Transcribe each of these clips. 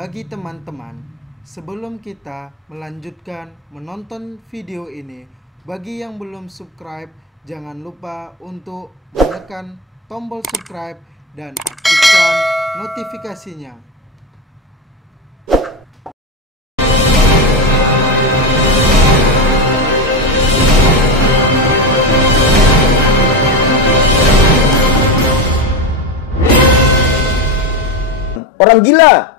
bagi teman-teman, sebelum kita melanjutkan menonton video ini, bagi yang belum subscribe, jangan lupa untuk menekan tombol subscribe dan aktifkan notifikasinya. Orang gila.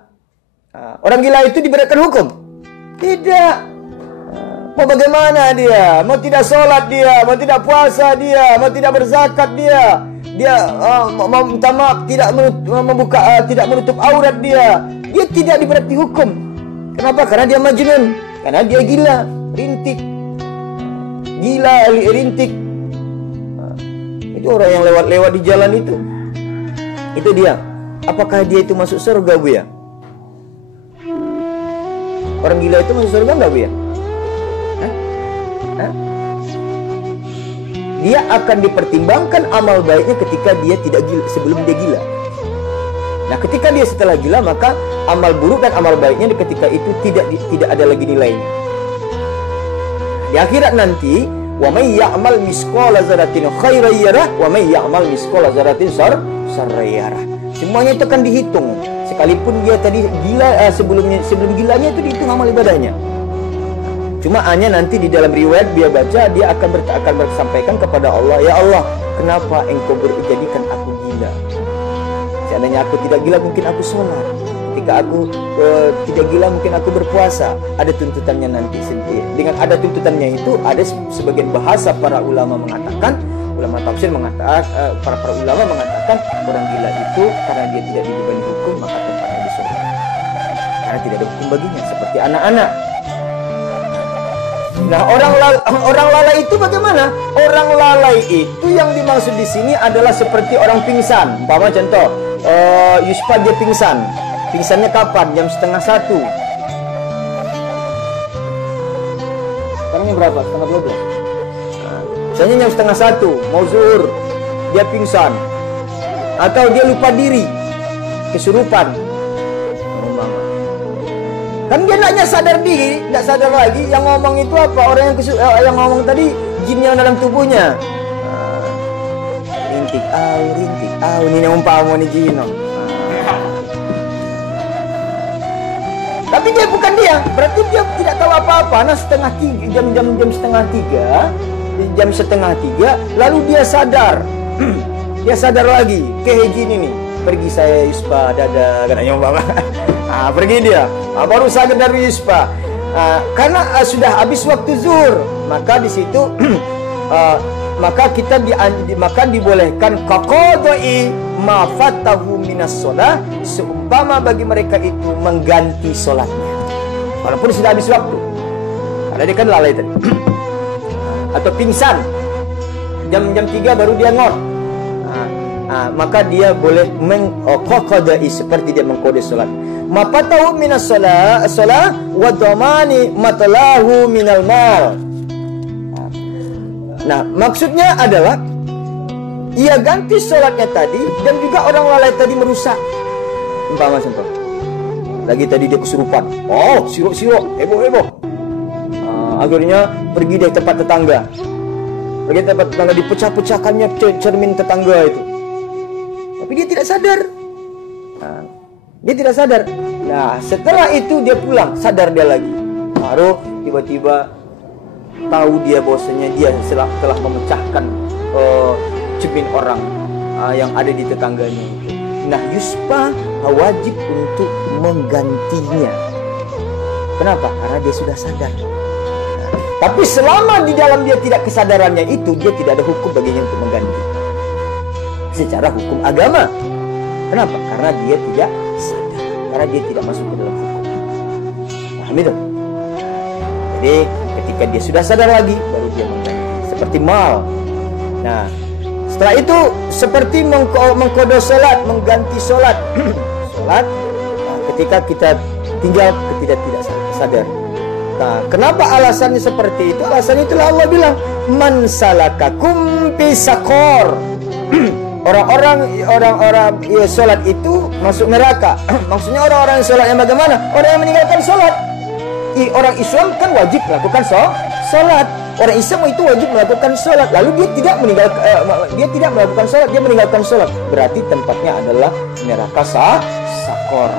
Orang gila itu diberikan hukum? Tidak. Mau bagaimana dia? Mau tidak sholat dia? Mau tidak puasa dia? Mau tidak berzakat dia? Dia mau minta maaf, tidak menutup aurat dia. Dia tidak diberi hukum. Kenapa? Karena dia majnun. Karena dia gila, rintik. Gila, rintik. Itu orang yang lewat-lewat di jalan itu. Itu dia. Apakah dia itu masuk surga, Bu ya? Orang gila itu masuk surga enggak, Bu ya? Dia akan dipertimbangkan amal baiknya ketika dia tidak gila, sebelum dia gila. Nah, ketika dia setelah gila, maka amal buruk dan amal baiknya ketika itu tidak ada lagi nilainya. Di akhirat nanti, wa may ya'mal misqala dzarratin khairan yarah wa may ya'mal misqala dzarratin syarran yarah. Semuanya itu akan dihitung. Sekalipun dia tadi gila, sebelum gilanya itu dihitung amal ibadahnya. Cuma hanya nanti di dalam riwayat dia baca, dia akan bersampaikan kepada Allah, ya Allah, kenapa engkau jadikan aku gila? Seandainya aku tidak gila, mungkin aku sholat. Ketika aku tidak gila, mungkin aku berpuasa. Ada tuntutannya nanti sendiri. Dengan ada tuntutannya itu, ada sebagian bahasa para ulama mengatakan, ulama tafsir mengatakan, para ulama mengatakan orang gila itu karena dia tidak dibebani hukum, maka tempatnya di surga. Karena tidak ada hukum baginya, seperti anak-anak. Nah, orang lalai itu bagaimana? Orang lalai itu yang dimaksud di sini adalah seperti orang pingsan. Umpama contoh, Yuspa dia pingsan. Pingsannya kapan? Jam 12:30. Sekarang ini berapa? 11:30. Misalnya jam 12:30, mau zuhur, dia pingsan. Atau dia lupa diri, kesurupan. Kan dia naknya sadar diri, tidak sadar lagi. Yang ngomong itu apa? Orang yang ngomong tadi jin yang dalam tubuhnya. Rintik, ini umpama nih jin. Tapi dia bukan dia, berarti dia tidak tahu apa-apa. Nah, jam setengah tiga, lalu dia sadar. Dia sadar lagi, jin ini. Pergi saya Yuspa, dadah, katanya umpama. Pergi dia. Baru sadar dari Yuspa. Karena sudah habis waktu zuhur, maka di situ maka dibolehkan qaqadai ma fatahu minas shalah, seumpama bagi mereka itu mengganti sholatnya walaupun sudah habis waktu, karena dia kan lalai tadi. Atau pingsan jam 3 baru dia ngot, maka dia boleh mengqadai seperti dia mengkode sholat. Ma fatahu minas shalah wa dhamani matlahu minal mal. Nah, maksudnya adalah ia ganti sholatnya tadi, dan juga orang lalai tadi merusak. Umpama contoh, lagi tadi dia kesurupan, sirok, heboh. Akhirnya pergi dari tempat tetangga. Dipecah-pecahkannya cermin tetangga itu. Tapi dia tidak sadar. Nah, setelah itu dia pulang, sadar dia lagi. Baru tiba-tiba tahu dia bahwasanya dia telah memecahkan cermin orang yang ada di tetangganya itu. Nah, Yuspa wajib untuk menggantinya. Kenapa? Karena dia sudah sadar. Tapi selama di dalam dia tidak kesadarannya itu, dia tidak ada hukum baginya untuk mengganti secara hukum agama. Kenapa? Karena dia tidak sadar, karena dia tidak masuk ke dalam hukum. Paham itu? Jadi ketika dia sudah sadar lagi, baru dia mengganti. Seperti mal. Nah, setelah itu seperti mengqada sholat, mengganti sholat. Sholat ketika kita tinggal tidak sadar. Nah, kenapa alasannya seperti itu? Alasannya itulah Allah bilang, man salakakum fi saqar. Orang-orang ya, sholat itu masuk neraka. Maksudnya orang-orang yang sholat yang bagaimana? Orang yang meninggalkan sholat. Orang Islam kan wajib melakukan sholat. Orang Islam itu wajib melakukan sholat. Lalu dia tidak melakukan sholat, dia meninggalkan sholat. Berarti tempatnya adalah neraka sakor.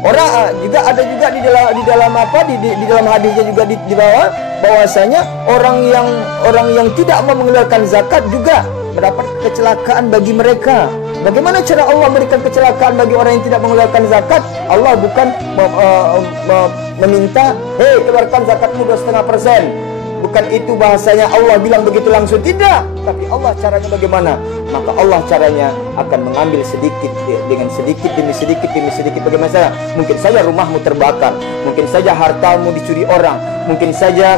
Orang juga ada juga di dalam hadisnya juga di bawah bahwasanya orang yang tidak mau mengeluarkan zakat juga mendapat kecelakaan bagi mereka. Bagaimana cara Allah memberikan kecelakaan bagi orang yang tidak mengeluarkan zakat? Allah bukan meminta, hei keluarkan zakatmu 2,5%. Bukan itu bahasanya Allah bilang begitu langsung, tidak. Tapi Allah caranya bagaimana? Maka Allah caranya akan mengambil sedikit dengan sedikit demi sedikit demi sedikit. Bagaimana saja? Mungkin saja rumahmu terbakar, mungkin saja hartamu dicuri orang, mungkin saja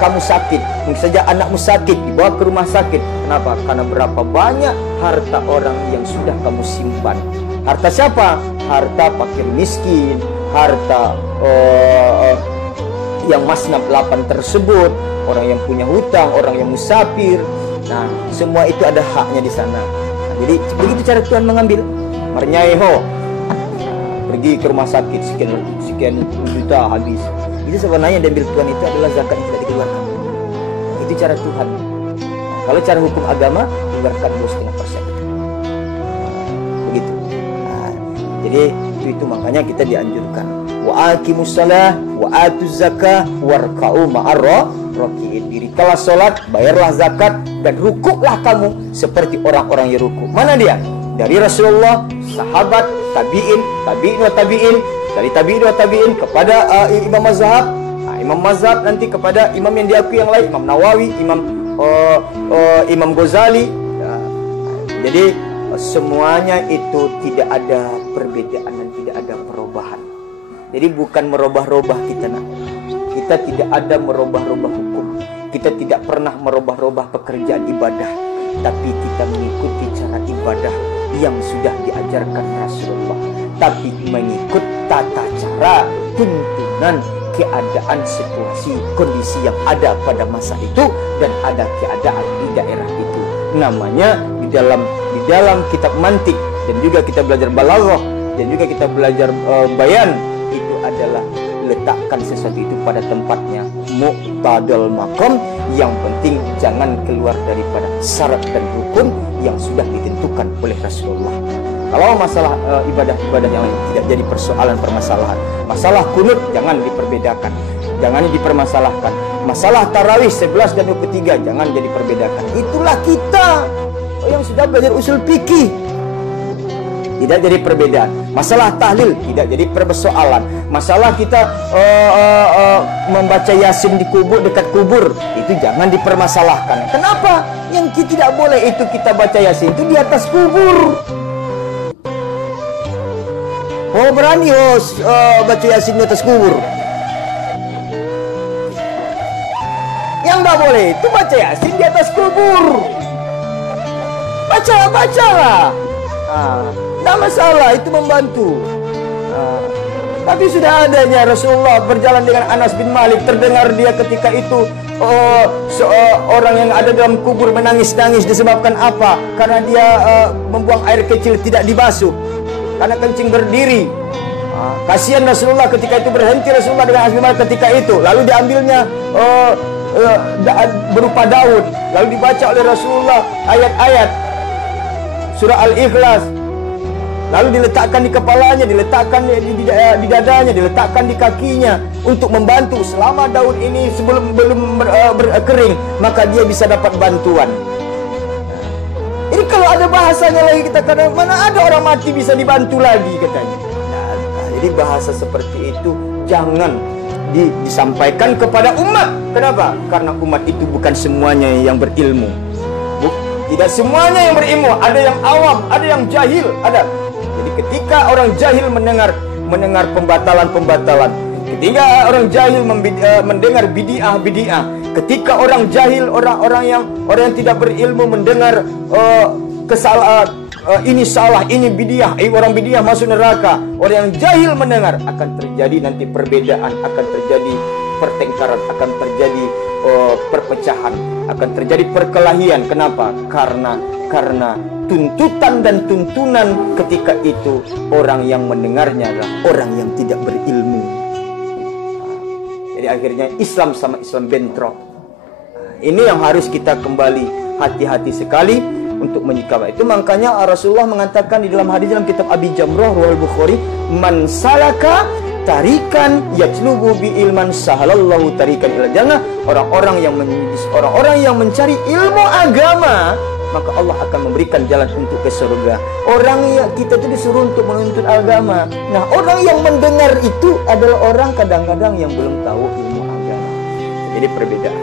kamu sakit, mungkin saja anakmu sakit dibawa ke rumah sakit. Kenapa? Karena berapa banyak harta orang yang sudah kamu simpan. Harta siapa? Harta fakir miskin, harta yang masnab 8 tersebut, orang yang punya hutang, orang yang musafir. Nah, semua itu ada haknya di sana. Nah, jadi begitu cara Tuhan mengambil. Marnyaeho pergi ke rumah sakit sekian juta habis. Itu sebenarnya yang diambil Tuhan itu adalah zakat yang tidak dikeluarkan. Itu cara Tuhan. Nah, kalau cara hukum agama keluarkan 2,5%. Begitu. Nah, jadi itu makanya kita dianjurkan wa aqimus shalah wa atuz zakah warka'u ma'ar raki'in. Dirikanlah salat, bayarlah zakat, dan rukuklah kamu seperti orang-orang yang rukuk. Mana dia? Dari Rasulullah, sahabat, tabi'in, dari tabi'in wa tabi'in kepada imam mazhab. Nah, imam mazhab nanti kepada imam yang diakui yang lain, Imam Nawawi, Imam Ghazali. Nah, jadi semuanya itu tidak ada perbedaan dan tidak ada perubahan. Jadi bukan merubah-rubah kita nak. Kita tidak ada merubah-rubah hukum. Kita tidak pernah merubah-rubah pekerjaan ibadah. Tapi kita mengikuti cara ibadah yang sudah diajarkan Rasulullah. Tapi mengikut tata cara, tuntunan, keadaan, situasi, kondisi yang ada pada masa itu dan ada keadaan di daerah itu. Namanya di dalam kitab mantik, dan juga kita belajar balaghah, dan juga kita belajar bayan, itu adalah letakkan sesuatu itu pada tempatnya, muqtadal maqam. Yang penting jangan keluar daripada syarat dan rukun yang sudah ditentukan oleh Rasulullah. Kalau masalah ibadah-ibadah yang lain tidak jadi permasalahan. Masalah kunut jangan diperbedakan, jangan dipermasalahkan. Masalah tarawih 11 dan 23 jangan jadi perbedakan. Itulah kita yang sudah belajar usul fikih. Tidak jadi perbedaan. Masalah tahlil tidak jadi persoalan. Masalah kita membaca yasin di kubur, dekat kubur, itu jangan dipermasalahkan. Kenapa? Yang tidak boleh itu kita baca yasin itu di atas kubur. Oh berani baca yasin di atas kubur. Yang tidak boleh itu baca yasin di atas kubur. Bacalah. Tidak masalah, itu membantu. Tapi sudah adanya Rasulullah berjalan dengan Anas bin Malik. Terdengar dia ketika itu orang yang ada dalam kubur menangis-nangis. Disebabkan apa? Karena dia membuang air kecil tidak dibasuh, karena kencing berdiri. Kasihan Rasulullah ketika itu, berhenti Rasulullah dengan Anas bin Malik ketika itu. Lalu diambilnya berupa daun, lalu dibaca oleh Rasulullah ayat-ayat surah Al-Ikhlas. Lalu diletakkan di kepalanya, diletakkan di dadanya, diletakkan di kakinya untuk membantu selama daun ini belum berkering, maka dia bisa dapat bantuan. Ini kalau ada bahasanya lagi kita kata, mana ada orang mati bisa dibantu lagi katanya. Jadi bahasa seperti itu jangan disampaikan kepada umat. Kenapa? Karena umat itu bukan semuanya yang berilmu. Tidak semuanya yang berilmu, ada yang awam, ada yang jahil, ada. Jadi ketika orang jahil mendengar pembatalan, ketika orang jahil mendengar bid'ah, ketika orang jahil, orang yang tidak berilmu mendengar kesalahan, ini salah, ini bid'ah, orang bid'ah masuk neraka. Orang yang jahil mendengar, akan terjadi nanti perbedaan, akan terjadi pertengkaran, akan terjadi perpecahan, akan terjadi perkelahian. Kenapa? Karena tuntutan dan tuntunan ketika itu orang yang mendengarnya adalah orang yang tidak berilmu. Jadi akhirnya Islam sama Islam bentrok. Ini yang harus kita kembali hati-hati sekali untuk menyikapi itu. Makanya Rasulullah mengatakan di dalam hadis dalam kitab Abi Jamrah riwayat Bukhari, man salaka tarikan yatlubu bi ilman sahalallahu tarikan ila jannah. Orang-orang yang mencari ilmu agama, maka Allah akan memberikan jalan untuk ke surga. Orang yang kita itu disuruh untuk menuntut agama. Nah, orang yang mendengar itu adalah orang kadang-kadang yang belum tahu ilmu agama. Jadi perbedaan.